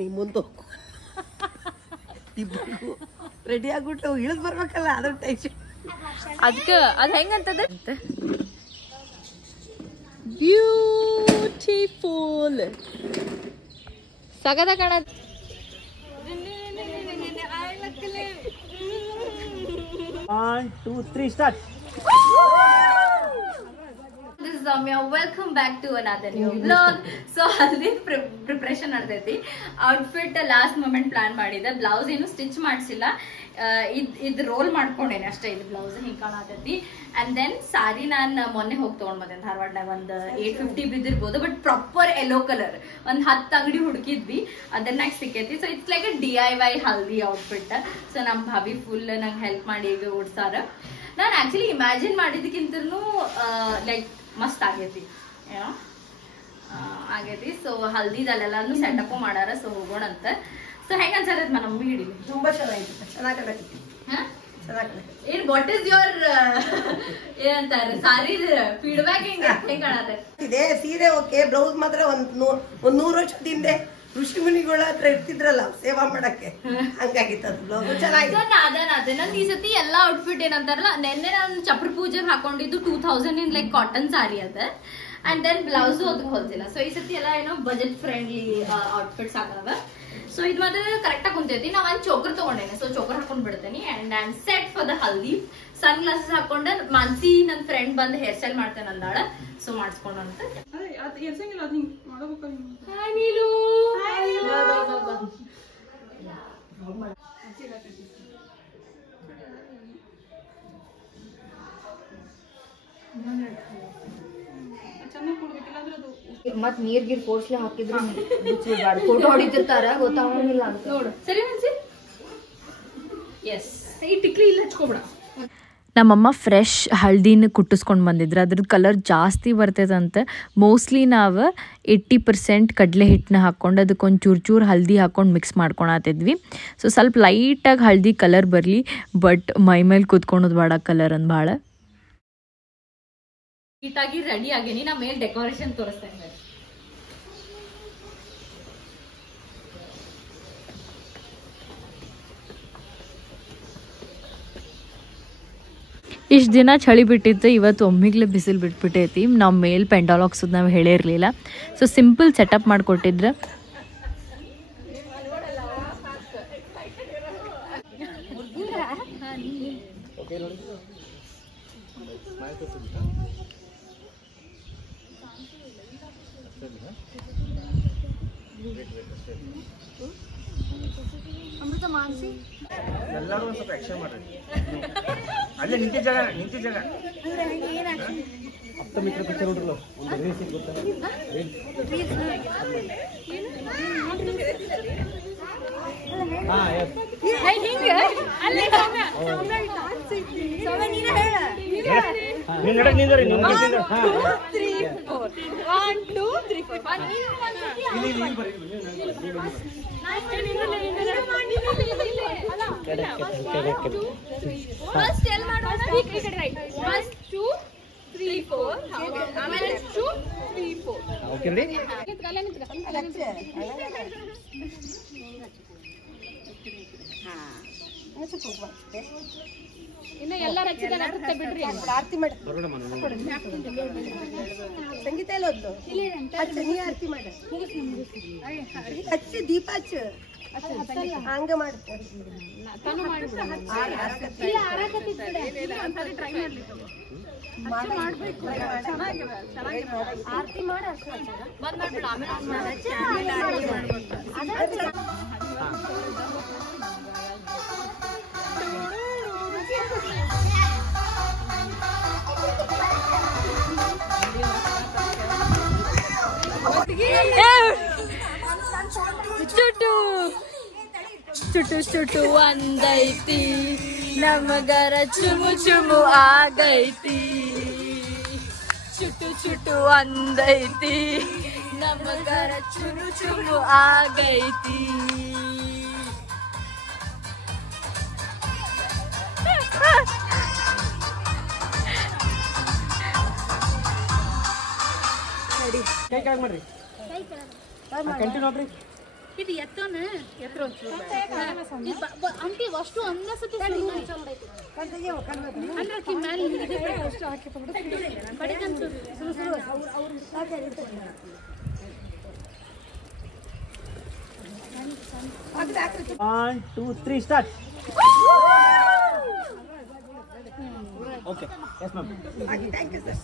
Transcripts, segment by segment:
ನೀ ಮುಂದೆ ಇಬ್ಬರಿಗೂ ರೆಡಿ ಆಗ್ಬಿಟ್ಟು ಇಳಿದ್ ಬರ್ಬೇಕಲ್ಲ ಅದ್ರ ಟೆನ್ಷನ್. ಅದಕ್ಕೆ ಅದು ಹೆಂಗಂತದ ಬ್ಯೂಟಿಫುಲ್ ಸಗದ ಕಾಣ. One, two, three, start. This is Ramya. Welcome back to another new vlog. So haldi preparation ನಡೆದೈತಿ. ಔಟ್ಫಿಟ್ ಲಾಸ್ಟ್ ಮೊಮೆಂಟ್ ಪ್ಲಾನ್ ಮಾಡಿದೆ. ಬ್ಲೌಸ್ ಏನು ಸ್ಟಿಚ್ ಮಾಡಿಸಿಲ್ಲ, ಇದು ರೋಲ್ ಮಾಡ್ಕೊಂಡೇನೆ ಅಷ್ಟೇ. ಇದು ಬ್ಲೌಸ್ ಹಿಂಗೆ ಕಾಣತೈತಿ. ಅಂಡ್ ದೆನ್ ಸಾರಿ ನಾನು ಮೊನ್ನೆ ಹೋಗಿ ತೊಗೊಂಡ್ ಬಂದೆ ಧಾರವಾಡನಾಗ. ಒಂದು 850 ಬಿದ್ದಿರ್ಬೋದು, ಬಟ್ ಪ್ರಾಪರ್ ಯೆಲ್ಲೋ ಕಲರ್. ಒಂದು 10 ಅಂಗಡಿ ಹುಡುಕಿದ್ವಿ, ಅದನ್ನಾಗ ಸಿಕ್ಕೈತಿ. So it's like a DIY haldi outfit. So ನಮ್ಮ ಭಾಬಿ ಫುಲ್ ನಂಗೆ ಹೆಲ್ಪ್ ಮಾಡಿ ಈಗ ಓಡ್ಸಾರ. ನಾನು ಆಕ್ಚುಲಿ ಇಮ್ಯಾಜಿನ್ ಮಾಡಿದಕ್ಕಿಂತನೂ ಲೈಕ್ ಮಸ್ತ್ ಆಗೈತಿ, ಏನೋ ಆಗೈತಿ. ಸೊ ಹಲ್ದಿದಲ್ಲೆಲ್ಲಾನು ಸೆಟಪ್ ಮಾಡಾರ. ಸೊ ಹೋಗೋಣ ಅಂತ. ಸೊ ಹೆಂಗ ಅನ್ಸತೈತಿ ನಮ್ಮ ಹಿಡಿ? ತುಂಬಾ ಚೆನ್ನಾಗಿತ್ತು, ಚೆನ್ನಾಗಿ ಏನ್ ವಾಟ್ ಇಸ್ ಯೋರ್ ಏನಂತಾರೆ ಸಾರಿ ಫೀಡ್ಬ್ಯಾಕ್? ಹೆಂಗ್ ಕಾಣತೈತಿ? ಇದೆ ಸೀರೆ ಓಕೆ, ಬ್ಲೌಸ್ ಮಾತ್ರ ಒಂದ್ 100 ವರ್ಷದ ಹಿಂದೆ ಋಷಿ ಮುನಿಗಳ ಹತ್ರ ಇರ್ತಿದ್ರಲ್ಲ ಸೇವಾ ಮಾಡಕ್ಕೆ, ಹಂಗಾಗಿತ್ತು ಅದು ಬ್ಲೌಸ್. ಚೆನ್ನಾಗಿದೆ. ಅದೇ ನನ್ ಈ ಸತಿ ಎಲ್ಲಾ ಔಟ್ಫಿಟ್ ಏನಂತಾರಲ್ಲ, ನೆನ್ನೆ ನಾನು ಚಪ್ರ ಪೂಜೆಗೆ ಹಾಕೊಂಡಿದ್ದು 2000 ಇನ್ ಲೈಕ್ ಕಾಟನ್ ಸಾರಿ ಅದ. ಅಂಡ್ ದೆನ್ ಬ್ಲೌಸ್ ಅದಕ್ಕೆ ಹೊಲ್ಸಿಲ್ಲ. ಸೊ ಈ ಸತಿ ಎಲ್ಲ ಏನೋ ಬಜೆಟ್ ಫ್ರೆಂಡ್ಲಿ ಔಟ್ಫಿಟ್ಸ್ ಆಗವ. ಸೊ ಇದು ಮಾತ್ರ ಕರೆಕ್ಟ್ ಆಗಿ ಕುಂತೈತಿ. ನಾ ಒಂದ್ ಚೋಕರ್ ತಗೊಂಡೇನೆ, ಸೊ ಚೋಕರ್ ಹಾಕೊಂಡ್ ಬಿಡ್ತೇನೆ. And I am set for the haldi. Sunglasses ಹಾಕೊಂಡ ಮಾನ್ಸಿ ನನ್ ಫ್ರೆಂಡ್ ಬಂದ್ ಹೇರ್ ಸ್ಟೈಲ್ ಮಾಡ್ತೇನೆ ಅಂದಾಳ. ಸೊ ಮಾಡಿಸ್ಕೊಂಡ ಅಂತ. ಮತ್ ನೀರ್ ಫೋರ್ಸ್ಲೆ ಹಾಕಿದ್ರು ಫೋಟೋ ಹೊಡಿತಿರ್ತಾರ, ಗೊತ್ತಾಗಂಗಿಲ್ಲ ಅಂತ ನೋಡು. ಸರಿ ಅನ್ಸಿ? ಎಸ್. ಈ ಟಿಕ್ಲಿ ಇಲ್ಲ ಹಚ್ಕೊಬಿಡ. ನಮ್ಮಮ್ಮ ಫ್ರೆಶ್ ಹಳ್ದಿನ ಕುಟ್ಟಿಸ್ಕೊಂಡು ಬಂದಿದ್ರು. ಅದ್ರದ್ದು ಕಲರ್ ಜಾಸ್ತಿ ಬರ್ತೈತಂತೆ. ಮೋಸ್ಟ್ಲಿ ನಾವು 80% ಕಡಲೆ ಹಿಟ್ಟನ್ನ ಹಾಕ್ಕೊಂಡು ಅದಕ್ಕೊಂದು ಚೂರು ಹಲ್ದಿ ಹಾಕ್ಕೊಂಡು ಮಿಕ್ಸ್ ಮಾಡ್ಕೊಳತ್ತಿದ್ವಿ. ಸೊ ಸ್ವಲ್ಪ ಲೈಟಾಗಿ ಹಳ್ದಿ ಕಲರ್ ಬರಲಿ, ಬಟ್ ಮೈ ಮೇಲೆ ಕೂತ್ಕೊಳೋದು ಬೇಡ ಕಲರ್ ಅಂದ್ ಭಾಳ. ನೀಟಾಗಿ ರೆಡಿ ಆಗೇನಿ. ನಾ ಮೇಲೆ ಡೆಕೋರೇಷನ್ ತೋರಿಸ್ತೇನೆ. ಇಷ್ಟು ದಿನ ಚಳಿ ಬಿಟ್ಟಿತ್ತು, ಇವತ್ತು ಒಮ್ಮಿಗ್ಲೇ ಬಿಸಿಲು ಬಿಟ್ಬಿಟ್ಟೈತಿ. ನಾವು ಮೇಲೆ ಪೆಂಡಾಲ್ ಹಾಕ್ಸೋದು ನಾವು ಹೇಳಿರಲಿಲ್ಲ. ಸೊ ಸಿಂಪಲ್ ಸೆಟಪ್ ಮಾಡಿಕೊಟ್ಟಿದ್ರೆ ಅಮೃತ ಮಾನ್ಸಿ ಎಲ್ಲರೂ ಒಂದು ಸ್ವಲ್ಪ ಆಕ್ಷನ್ ಮಾಡ್ರಿ. ಅಲ್ಲೇ ನಿಂತಿ ಜಾಗ ಅಪ್ತಮಿತ್ರ ಪಿಕ್ಚರ್ ನೋಡ್ರಲ್ಲ, ಒಂದು ರೀಲ್ಸ್ ಗೊತ್ತಾ? ಹಾ ಎಸ್. ನೀನ್ ನಡಕ್ ನಿಂದ್ರಿ, ನಿಮ್ ನಿಂದ್ರಿ. ಹಾ 3 4 1 2 3 4 ಇಲ್ಲಿ ಬರ್ರಿ. ಫಸ್ಟ್ ಎಲ್ ಮಾಡೋಣ? ಈ ಕಡೆ ರೈಟ್. 1 2 3 4 ಆಮೇಲೆ 2 3 4. ಓಕೆ ರೀ. ಇನ್ನು ಎಲ್ಲರೂ ಹಚ್ಚಿದ ನಡುತ್ತೆ ಬಿಡ್ರಿ. ಆರತಿ ಮಾಡಿ ಸಂಗೀತ ಎಲ್ಲ ಓದ್ಲು. ನೀ ಆರತಿ ಮಾಡ, ಹಚ್ಚಿ ದೀಪ ಹಚ್ಚು, ಹಂಗ ಮಾಡ್ತಾರೆ. ಆರತಿ ಮಾಡ ಬಂದ್ ಮಾಡ್ಬಿಡ. ಆಮೇಲೆ ಚುಟು ಚುಟು ಒಂದೈತಿ, ನಮಗರ ಚುಮು ಚುಮು ಆಗೈತಿ. ಚುಟು ಚುಟು ಒಂದೈತಿ, ನಮಗರ ಚುಮು ಚುಮು ಆಗೈತಿ. ಕೈ ಕೆಳಗೆ ಮಾಡ್ರಿ, ಕಂಟಿನ್ಯೂ ಆಗ್ರಿ. ಇದು ಎತ್ತೋನ ಎತ್ತರ ಅಂಟಿ ಅಷ್ಟು ಒಂದೇ ಸತಿ ಅಂದ್ರೆ ಮೇಲೆ One, two, three, start. Okay. Yes, ma'am. Thank you sir.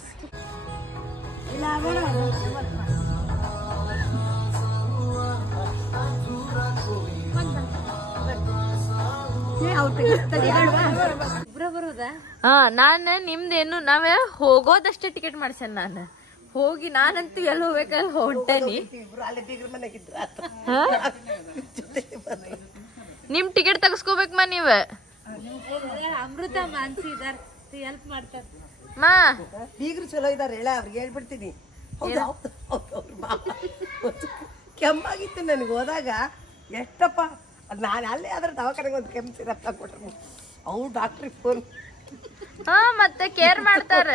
ಹಾ ನಾನು ನಿಮ್ದೇನು ನಾವೇ ಹೋಗೋದಷ್ಟೇ ಟಿಕೆಟ್ ಮಾಡ್ಸೇನ್ ನಾನು ಹೋಗಿ ನಾನಂತೂ ಎಲ್ಲಿ ಹೋಗ್ಬೇಕಲ್ಲಿ ಹೊಂಟೇನಿ. ಇಬ್ರು ಅಲ್ಲೇ ಬೀಗ್ರ ಮನೆಗಿದ್ರು ನಿಮ್ ಟಿಕೆಟ್ ತೆಗಸ್ಕೋಬೇಕಮ್ಮ ನೀವ್. ಅಮೃತ ಮಾನ್ಸಿ ಇದಾರೆ ಹೆಲ್ಪ್ ಮಾಡ್ತಾರೆ. ಮಾ ಬೀಗ್ರು ಚಲೋ ಇದಾರೆ ಹೇಳ ಅವ್ರಿಗೆ ಹೇಳ್ಬಿಡ್ತೀನಿ. ಕೆಂಪಾಗಿತ್ತು ನನಗೆ ಹೋದಾಗ ಎಷ್ಟಪ್ಪ ನಾನು ಅಲ್ಲೇ ಆದ್ರೆ ದವಾಖಾನೆಗೆ ಒಂದು ಕೆಂಪು ಸಿರಪ್ ತಗೊಟ್ರು ಅವ್ರು ಡಾಕ್ಟ್ರಿಗೆ ಫೋನ್ ಹಾ ಮತ್ತೆ ಕೇರ್ ಮಾಡ್ತಾರ.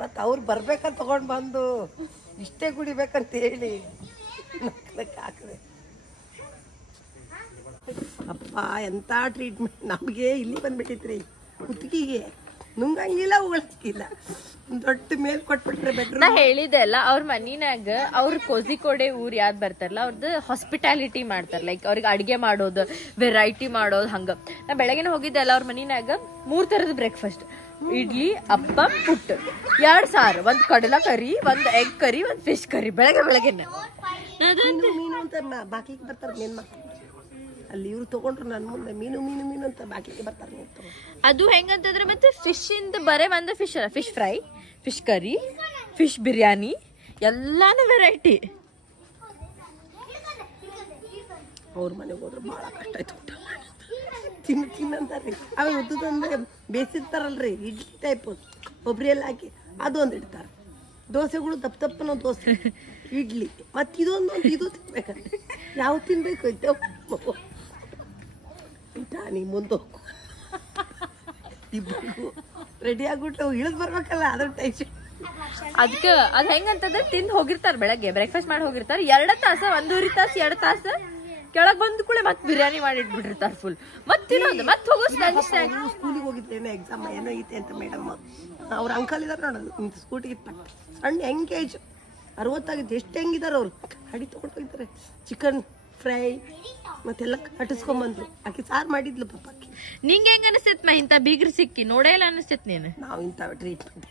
ಮತ್ತು ಅವ್ರು ಬರ್ಬೇಕಂತ ತಗೊಂಡು ಬಂದು ಇಷ್ಟೇ ಕುಡಿಬೇಕಂತ ಹೇಳಿ ಹಾಕಿದೆ. ಅಪ್ಪ ಎಂಥ ಟ್ರೀಟ್ಮೆಂಟ್ ನಮಗೆ ಇಲ್ಲಿ ಬಂದ್ಬಿಟ್ಟಿತ್ರಿ ಕುತ್ತಿಗೆಗೆ ನುಂಗಂಗಿಲ್ಲ ಉಗಳಂಗಿಲ್ಲ ದೊಡ್ಡ ಮೇಲ್ ಕೊಟ್ಬಿಟ್ರೆ ಬೆಡ್ರೂಮ್. ನಾ ಹೇಳಿದೆ ಅಲ್ಲ ಅವ್ರ ಮನಿನಾಗ ಅವ್ರ ಕೋಜಿಕೋಡೆ ಊರ್ ಯಾವ್ದು ಬರ್ತಾರಲ್ಲ ಅವ್ರದ್ದು ಹಾಸ್ಪಿಟಾಲಿಟಿ ಮಾಡ್ತಾರ. ಲೈಕ್ ಅವ್ರಿಗೆ ಅಡ್ಗೆ ಮಾಡೋದು ವೆರೈಟಿ ಮಾಡೋದು ಹಂಗ. ನಾ ಬೆಳಗಿನ ಹೋಗಿದ್ದೆ ಅಲ್ಲ ಅವ್ರ ಮನಿನಾಗ 3 ಥರದ ಬ್ರೇಕ್ಫಾಸ್ಟ್, ಇಡ್ಲಿ ಅಪ್ಪ ಪುಟ್ಟು 2 ಸಾರು, 1 ಕಡಲ ಕರಿ, 1 ಎಗ್ ಕರಿ, 1 ಫಿಶ್ ಕರಿ ಬೆಳಗ್ಗೆನೆ. ಮೀನು ಅಂತ ಬಾಕಿಗೆ ಬರ್ತಾರೆ ಮೇನ್ ಮಕ್ಕಳು ಅಲ್ಲಿ ಇವ್ರು ತಗೊಂಡ್ರು ನನ್ನ ಮುಂದೆ ಮೀನು ಮೀನು ಮೀನು ಅಂತ ಬಾಕಿಗೆ ಬರ್ತಾರೆ. ಅದು ಹೆಂಗಂತಂದ್ರೆ ಮತ್ತೆ ಫಿಶ್ ಇಂದ ಬರೇ ಒಂದು ಫಿಶ್ ಅಲ್ಲ, fish fry, fish curry, fish biryani ಎಲ್ಲಾನು ವೆರೈಟಿ. ಅವ್ರ ಮನೆಗೆ ಹೋದ್ರೆ ಭಾಳ ಕಷ್ಟ ಆಯ್ತು ಊಟ ತಿನ್ನಂತಾರ್ರಿ. ಆಮೇಲೆ ಉದ್ದದಂದ್ರೆ ಬೇಯಿಸಿರ್ತಾರಲ್ರಿ ಇಡ್ಲಿ ಟೈಪ್ ಕೊಬ್ಬರಿ ಎಲ್ಲ ಹಾಕಿ ಅದು ಒಂದು ಇಡ್ತಾರೆ. ದೋಸೆಗಳು ದಪ್ಪನೋ ದೋಸೆ ಇಡ್ಲಿ ಮತ್ತು ಇದೊಂದು ಇದು ತಿನ್ಬೇಕಂದ್ರೆ ಯಾವ ತಿನ್ಬೇಕು ನೀ ಮುಂದೆ ಹೋಗು ಇಬ್ಬರಿಗೂ ರೆಡಿ ಆಗ್ಬಿಟ್ಟು ಇಳಿದು ಬರ್ಬೇಕಲ್ಲ ಅದ್ರ ಟೆನ್ಷನ್. ಅದಕ್ಕೆ ಅದ್ ಹೆಂಗಂತಂದ್ರೆ ತಿಂದು ಹೋಗಿರ್ತಾರ, ಬೆಳಗ್ಗೆ ಬ್ರೇಕ್ಫಾಸ್ಟ್ ಮಾಡಿ ಹೋಗಿರ್ತಾರ, 2 ತಾಸ 1.5 ತಾಸು 2 ತಾಸು ಕೆಳಗ್ ಬಂದ ಕೂಡಲೇ ಮತ್ತೆ ಬಿರಿಯಾನಿ ಮಾಡಿ ಇಟ್ಬಿಟ್ಟಿರ್ತಾರ ಫುಲ್. ಮತ್ತೆ ಮತ್ತೆ ಹೋಗೋ ಸ್ಕೂಲಿಗೆ ಹೋಗಿದ್ರೆ ಏನೋ ಎಕ್ಸಾಮ್ ಏನೋ ಐತೆ ಅಂತ ಮೇಡಮ್ ಅವ್ರ ಅಂಕಲ್ ಇದಾರೆ ನೋಡೋದು ಇಂಥ ಸ್ಕೂಟಿಗೆ ಸಣ್ಣ ಎಂಗೇಜ್ 60 ಆಗಿತ್ತು. ಎಷ್ಟು ಹೆಂಗಿದಾರೆ ಅವ್ರು ಅಡಿ ತೊಗೊಂಡು ಹೋಗಿದ್ದಾರೆ. ಚಿಕನ್ ಫ್ರೈ ಮತ್ತೆಲ್ಲ ಕಟ್ಟಿಸ್ಕೊಂಬಂದ್ರು. ಆಕೆ ಸಾರು ಮಾಡಿದ್ಲು ಪಾಪಕ್ಕೆ. ನಿಂಗೆ ಹೆಂಗ ಅನಿಸ್ತೈತ್ ಮಾ ಇಂಥ ಬೀಗ್ರು ಸಿಕ್ಕಿ ನೋಡೇ ಇಲ್ಲ ಅನಿಸ್ತೈತ್ ನೀನು? ನಾವು ಇಂಥ ಟ್ರೀಟ್ಮೆಂಟ್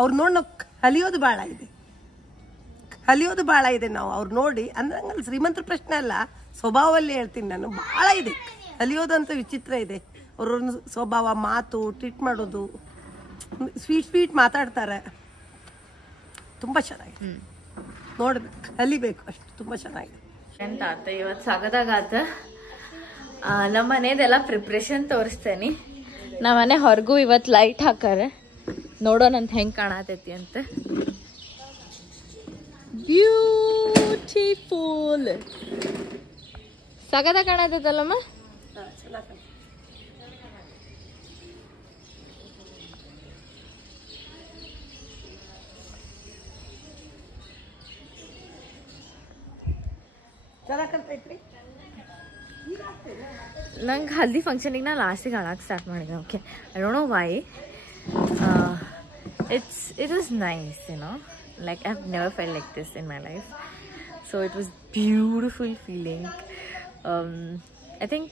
ಅವ್ರು ನೋಡಿ ನಾವು ಕಲಿಯೋದು ಭಾಳ ಇದೆ ನಾವು ಅವ್ರು ನೋಡಿ. ಅಂದ್ರೆ ಹಂಗಲ್ಲ ಶ್ರೀಮಂತರ ಪ್ರಶ್ನೆ ಅಲ್ಲ, ಸ್ವಭಾವಲ್ಲಿ ಹೇಳ್ತೀನಿ ನಾನು. ಭಾಳ ಇದೆ ಕಲಿಯೋದಂತ ವಿಚಿತ್ರ ಇದೆ. ಅವ್ರವ್ರ ಸ್ವಭಾವ, ಮಾತು, ಟ್ರೀಟ್ ಮಾಡೋದು, ಸ್ವೀಟ್ ಮಾತಾಡ್ತಾರೆ. ತುಂಬ ಚೆನ್ನಾಗಿದೆ, ನೋಡ್ಬೇಕು, ಕಲಿಬೇಕು ಅಷ್ಟು. ತುಂಬ ಚೆನ್ನಾಗಿದೆ ಅಂತ ಆತ ಇವತ್ತು ಸಾಗದಾಗಾತ. ನಮ್ಮ ಮನೇದೆಲ್ಲ ಪ್ರಿಪ್ರೇಷನ್ ತೋರಿಸ್ತೇನೆ. ನಮ್ಮ ಮನೆ ಹೊರಗೂ ಇವತ್ತು ಲೈಟ್ ಹಾಕಾರ, ನೋಡೋಣಂತ ಹೆಂಗೆ ಕಾಣತೈತಿ ಅಂತ. ಬ್ಯೂಟಿಫುಲ್ ಸಾಗದ ಕಾಣತೈತಲ್ಲಮ್ಮ. ನಂಗೆ ಹಲ್ದಿ ಫಂಕ್ಷನಿಗೆ ನಾ ಲಾಸ್ಟಿಗೆ ಅಳಕ್ಕೆ ಸ್ಟಾರ್ಟ್ ಮಾಡಿದೆ. Okay, I don't know why. It was nice, you know, like I've never felt like this in my life, so it was beautiful feeling. I think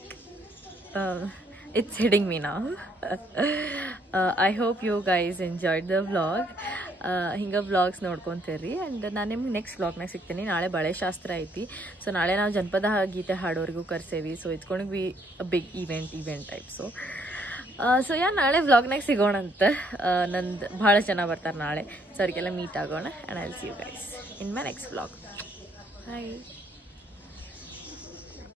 it's hitting me now. I hope you guys enjoyed the vlog. ಹಿಂಗ vlogs ನೋಡ್ಕೊಂತೀರಿ. And ನಾನು ನಿಮ್ಗೆ next ವ್ಲಾಗ್ನಾಗ ಸಿಗ್ತೀನಿ. ನಾಳೆ ಬಳೆ ಶಾಸ್ತ್ರ ಐತಿ, so ನಾಳೆ ನಾವು ಜನಪದ ಗೀತೆ ಹಾಡೋರಿಗೂ ಕರ್ಸೇವಿ. So it's going be a big event type. So ನಾಳೆ ವ್ಲಾಗ್ನಾಗ ಸಿಗೋಣಂತ. ನಂದು ಭಾಳ ಜನ ಬರ್ತಾರೆ ನಾಳೆ, ಸೊ ಅವ್ರಿಗೆಲ್ಲ ಮೀಟ್ ಆಗೋಣ. And I will see you guys in my next vlog. Bye.